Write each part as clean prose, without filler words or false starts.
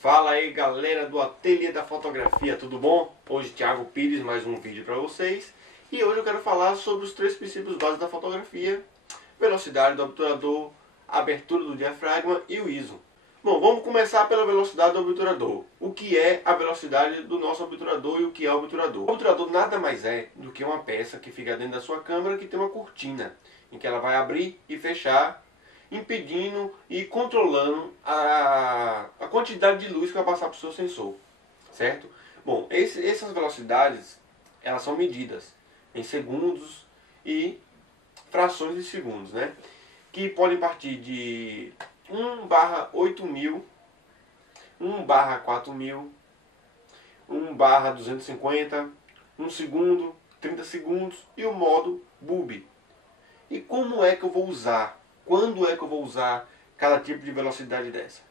Fala aí galera do Ateliê da Fotografia, tudo bom? Hoje Thiago Pires, mais um vídeo para vocês. E hoje eu quero falar sobre os 3 princípios básicos da fotografia: velocidade do obturador, abertura do diafragma e o ISO. Bom, vamos começar pela velocidade do obturador. O que é a velocidade do nosso obturador e o que é o obturador? O obturador nada mais é do que uma peça que fica dentro da sua câmera, que tem uma cortina, em que ela vai abrir e fechar, impedindo e controlando a quantidade de luz que vai passar para o seu sensor, certo? Bom, essas velocidades, elas são medidas em segundos e frações de segundos, né? Que podem partir de 1/8000, 1/4000, 1/250, 1 segundo, 30 segundos e o modo bulb. E como é que eu vou usar? Quando é que eu vou usar cada tipo de velocidade dessa?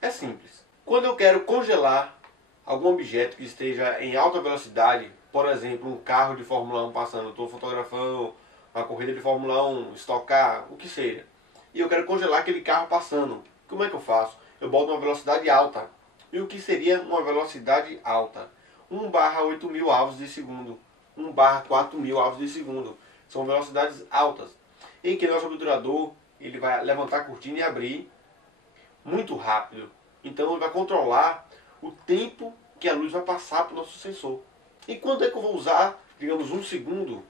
É simples. Quando eu quero congelar algum objeto que esteja em alta velocidade, por exemplo, um carro de Fórmula 1 passando, eu estou fotografando uma corrida de Fórmula 1, Stock Car, o que seja, e eu quero congelar aquele carro passando, como é que eu faço? Eu boto uma velocidade alta. E o que seria uma velocidade alta? 1/8000 avos de segundo, 1/4000 avos de segundo. São velocidades altas, em que nosso obturador ele vai levantar a cortina e abrir muito rápido. Então ele vai controlar o tempo que a luz vai passar para o nosso sensor. E quando é que eu vou usar, digamos, 1 segundo?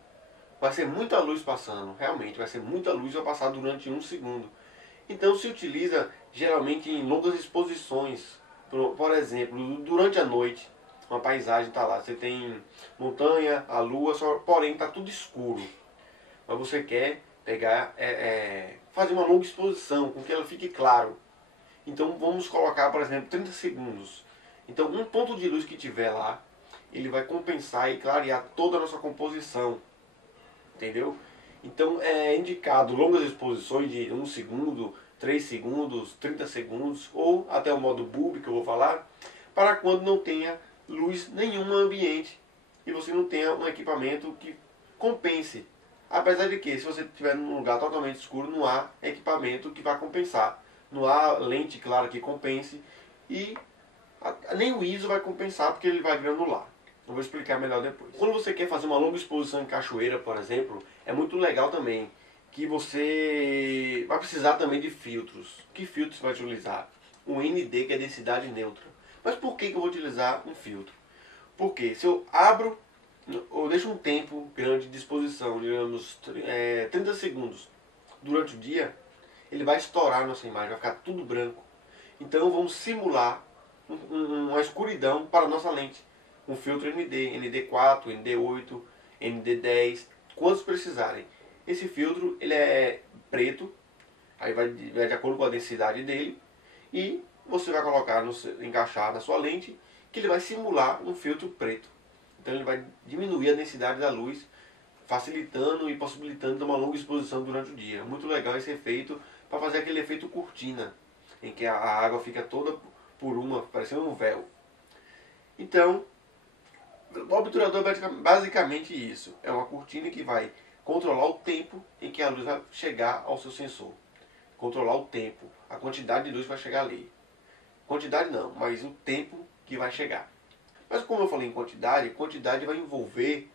Vai ser muita luz passando, realmente, vai ser muita luz vai passar durante 1 segundo. Então se utiliza geralmente em longas exposições, por exemplo, durante a noite, uma paisagem está lá, você tem montanha, a lua, porém está tudo escuro. Mas você quer pegar, fazer uma longa exposição, com que ela fique claro. Então vamos colocar, por exemplo, 30 segundos. Então um ponto de luz que tiver lá, ele vai compensar e clarear toda a nossa composição. Entendeu? Então é indicado longas exposições de 1 segundo, 3 segundos, 30 segundos, ou até o modo bulb que eu vou falar, para quando não tenha luz nenhuma no ambiente e você não tenha um equipamento que compense. Apesar de que, se você estiver num lugar totalmente escuro, não há equipamento que vá compensar. Não há lente clara que compense e nem o ISO vai compensar, porque ele vai granular. Eu vou explicar melhor depois. Quando você quer fazer uma longa exposição em cachoeira, por exemplo, é muito legal também que você vai precisar também de filtros. Que filtro você vai utilizar? O ND, que é densidade neutra. Mas por que eu vou utilizar um filtro? Porque se eu abro ou deixo um tempo grande de exposição, digamos 30 segundos durante o dia, ele vai estourar a nossa imagem, vai ficar tudo branco. Então vamos simular uma escuridão para a nossa lente. Um filtro ND, ND4, ND8, ND10, quantos precisarem. Esse filtro ele é preto, aí vai de acordo com a densidade dele, e você vai colocar, encaixar na sua lente, que ele vai simular um filtro preto. Então ele vai diminuir a densidade da luz, facilitando e possibilitando uma longa exposição durante o dia. Muito legal esse efeito, para fazer aquele efeito cortina, em que a água fica toda por uma, parecendo um véu. Então, o obturador é basicamente isso. É uma cortina que vai controlar o tempo em que a luz vai chegar ao seu sensor. Controlar o tempo, a quantidade de luz que vai chegar ali. Quantidade não, mas o tempo que vai chegar. Mas como eu falei em quantidade, quantidade vai envolver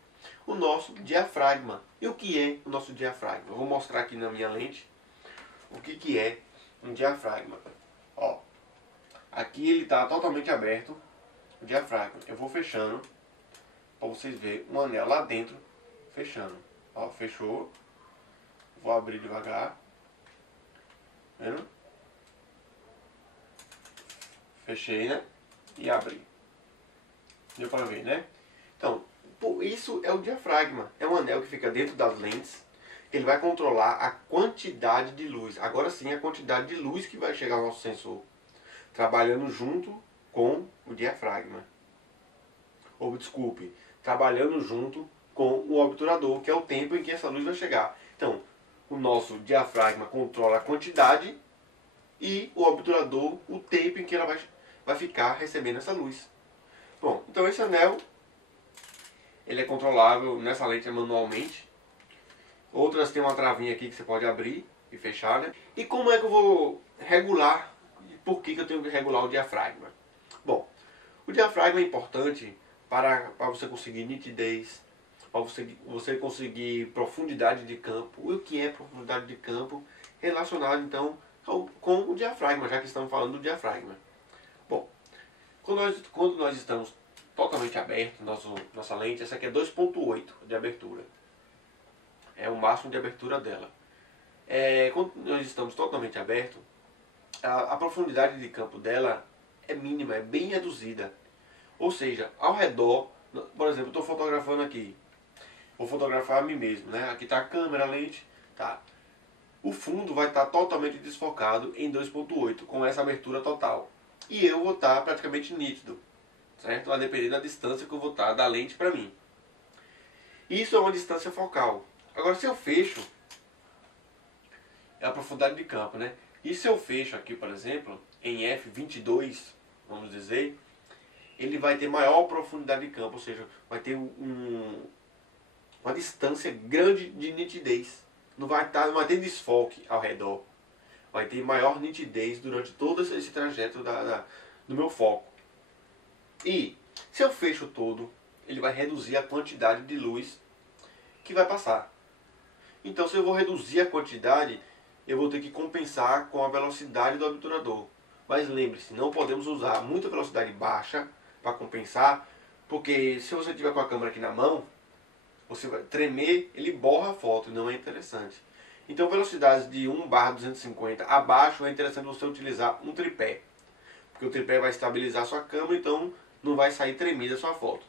o nosso diafragma. E o que é o nosso diafragma? Eu vou mostrar aqui na minha lente o que é um diafragma. Ó, aqui ele está totalmente aberto, o diafragma. Eu vou fechando, para vocês verem um anel lá dentro, fechando. Ó, fechou. Vou abrir devagar. Vendo? Fechei, né? E abri. Deu para ver, né? Então, isso é o diafragma. É um anel que fica dentro das lentes. Ele vai controlar a quantidade de luz. Agora sim, a quantidade de luz que vai chegar ao nosso sensor. Trabalhando junto com o diafragma. Ou, desculpe, trabalhando junto com o obturador, que é o tempo em que essa luz vai chegar. Então, o nosso diafragma controla a quantidade e o obturador o tempo em que ela vai ficar recebendo essa luz. Bom, então esse anel ele é controlável nessa lente manualmente. Outras tem uma travinha aqui que você pode abrir e fechar, né? E como é que eu vou regular? Por que eu tenho que regular o diafragma? O diafragma é importante para você conseguir nitidez, para você conseguir profundidade de campo. E o que é profundidade de campo? Relacionado então com o diafragma, já que estamos falando do diafragma. Bom, quando nós estamos totalmente aberto, nossa lente, essa aqui é 2.8 de abertura. É o máximo de abertura dela. Quando nós estamos totalmente aberto, a profundidade de campo dela é mínima, é bem reduzida. Ou seja, ao redor, por exemplo, eu estou fotografando aqui. Vou fotografar a mim mesmo, né? Aqui está a câmera, a lente, tá? O fundo vai estar totalmente desfocado em 2.8, com essa abertura total. E eu vou estar praticamente nítido, certo? A depender da distância que eu vou estar da lente para mim. Isso é uma distância focal. Agora, se eu fecho, é a profundidade de campo, né? E se eu fecho aqui, por exemplo, em f22, vamos dizer, ele vai ter maior profundidade de campo, ou seja, vai ter uma distância grande de nitidez. Não vai ter desfoque ao redor. Vai ter maior nitidez durante todo esse trajeto do meu foco. E se eu fecho todo, ele vai reduzir a quantidade de luz que vai passar. Então, se eu vou reduzir a quantidade, eu vou ter que compensar com a velocidade do obturador. Mas lembre-se, não podemos usar muita velocidade baixa para compensar, porque se você tiver com a câmera aqui na mão, você vai tremer, ele borra a foto e não é interessante. Então, velocidades de 1/250 abaixo é interessante você utilizar um tripé, porque o tripé vai estabilizar a sua câmera, então não vai sair tremida a sua foto.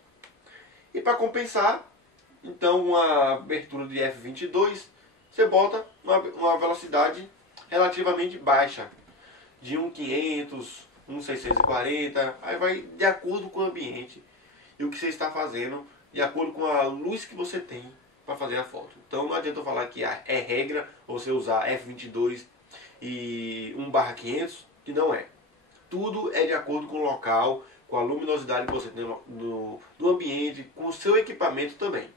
E para compensar, então uma abertura de f22, você bota uma velocidade relativamente baixa, de 1.500, 1.640, aí vai de acordo com o ambiente e o que você está fazendo, de acordo com a luz que você tem para fazer a foto. Então não adianta eu falar que é regra você usar f22 e 1/500, que não é. Tudo é de acordo com o local, com a luminosidade que você tem no ambiente, com o seu equipamento também.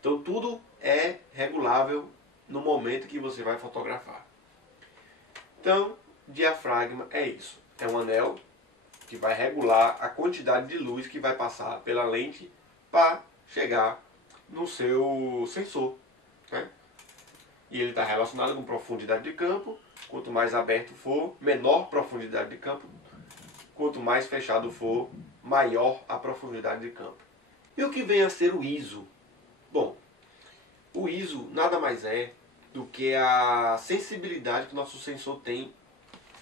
Então tudo é regulável no momento que você vai fotografar. Então, diafragma é isso. É um anel que vai regular a quantidade de luz que vai passar pela lente para chegar no seu sensor, né? E ele está relacionado com profundidade de campo. Quanto mais aberto for, menor profundidade de campo. Quanto mais fechado for, maior a profundidade de campo. E o que vem a ser o ISO? Bom, o ISO nada mais é do que a sensibilidade que o nosso sensor tem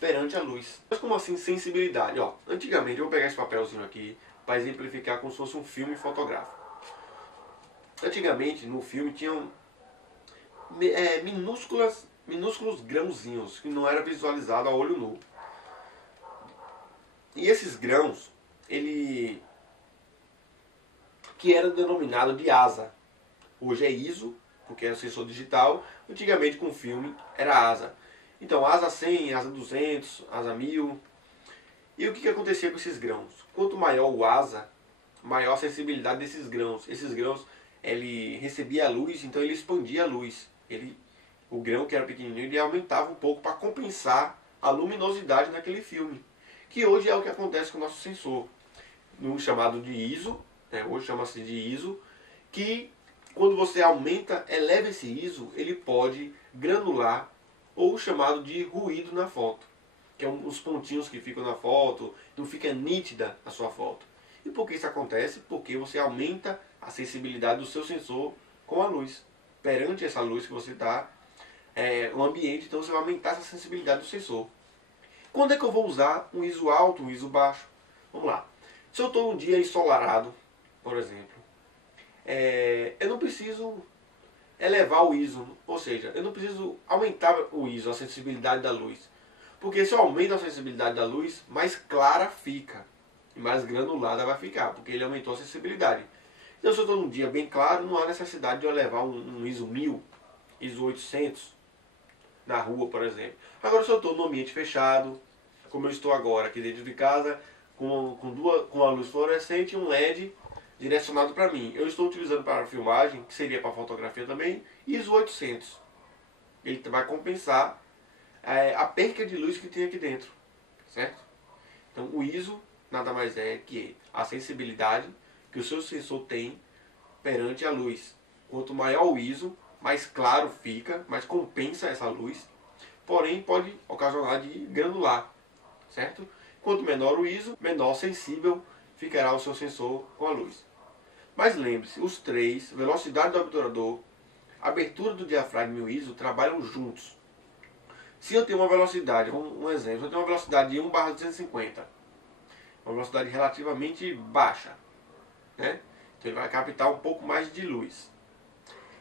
perante a luz. Mas como assim sensibilidade? Ó, antigamente, eu vou pegar esse papelzinho aqui para exemplificar como se fosse um filme fotográfico. Antigamente, no filme, tinham minúsculos grãozinhos que não era visualizado a olho nu. E esses grãos, ele que era denominado de asa. Hoje é ISO, porque é um sensor digital. Antigamente, com o filme, era asa. Então, asa 100, asa 200, asa 1000. E o que acontecia com esses grãos? Quanto maior o asa, maior a sensibilidade desses grãos. Esses grãos, ele recebia a luz, então ele expandia a luz. O grão, que era pequenininho, ele aumentava um pouco para compensar a luminosidade naquele filme. Que hoje é o que acontece com o nosso sensor. No chamado de ISO, né, hoje chama-se de ISO, que quando você eleva esse ISO, ele pode granular ou o chamado de ruído na foto, que é os pontinhos que ficam na foto, não fica nítida a sua foto. E por que isso acontece? Porque você aumenta a sensibilidade do seu sensor com a luz. Perante essa luz que você está no ambiente, então você vai aumentar essa sensibilidade do sensor. Quando é que eu vou usar um ISO alto, um ISO baixo? Vamos lá. Se eu estou num dia ensolarado, por exemplo, eu não preciso elevar o ISO, ou seja, eu não preciso aumentar o ISO, a sensibilidade da luz. Porque se eu aumento a sensibilidade da luz, mais clara fica e mais granulada vai ficar, porque ele aumentou a sensibilidade. Então, se eu estou num dia bem claro, não há necessidade de eu levar um ISO 1000, ISO 800 na rua, por exemplo. Agora, se eu estou num ambiente fechado, como eu estou agora aqui dentro de casa, com a luz fluorescente e um LED direcionado para mim. Eu estou utilizando para filmagem, que seria para fotografia também, ISO 800. Ele vai compensar a perca de luz que tem aqui dentro, certo? Então o ISO nada mais é que a sensibilidade que o seu sensor tem perante a luz. Quanto maior o ISO, mais claro fica, mais compensa essa luz, porém pode ocasionar de granular, certo? Quanto menor o ISO, menor sensível ficará o seu sensor com a luz. Mas lembre-se, os três, velocidade do obturador, abertura do diafragma e o ISO, trabalham juntos. Se eu tenho uma velocidade, um exemplo, eu tenho uma velocidade de 1/250, uma velocidade relativamente baixa, né? Então ele vai captar um pouco mais de luz.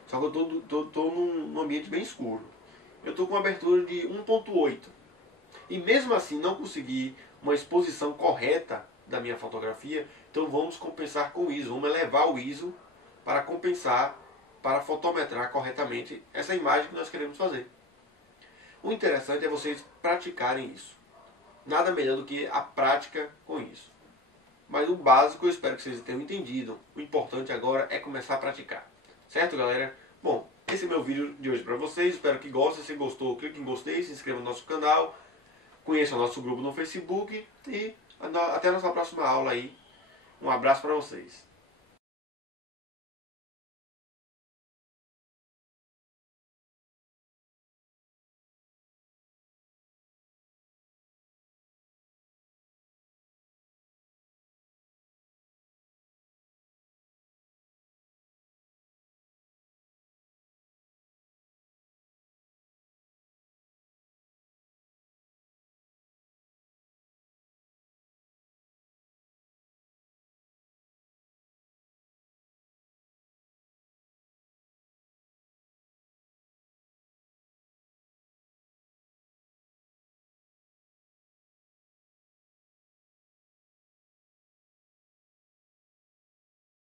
Só que eu estou num ambiente bem escuro. Eu estou com uma abertura de 1.8. E mesmo assim não consegui uma exposição correta da minha fotografia, então vamos compensar com o ISO. Vamos elevar o ISO para compensar, para fotometrar corretamente essa imagem que nós queremos fazer. O interessante é vocês praticarem isso. Nada melhor do que a prática com isso. Mas o básico eu espero que vocês tenham entendido. O importante agora é começar a praticar. Certo, galera? Bom, esse é meu vídeo de hoje para vocês. Espero que gostem. Se gostou, clique em gostei, se inscreva no nosso canal. Conheça o nosso grupo no Facebook. E até a nossa próxima aula aí. Um abraço para vocês.